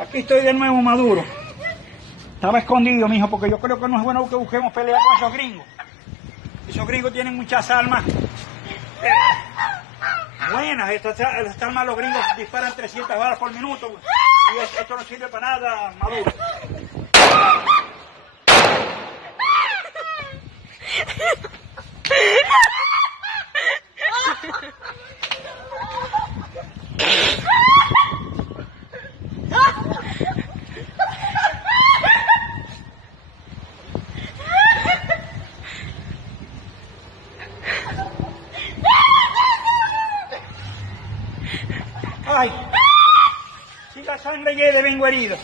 Aquí estoy de nuevo, Maduro. Estaba escondido, mijo, porque yo creo que no es bueno que busquemos pelea con esos gringos. Esos gringos tienen muchas armas buenas. Estas armas los gringos disparan 300 balas por minuto. Y esto no sirve para nada, Maduro. Ay, si la sangre lleve, vengo herido.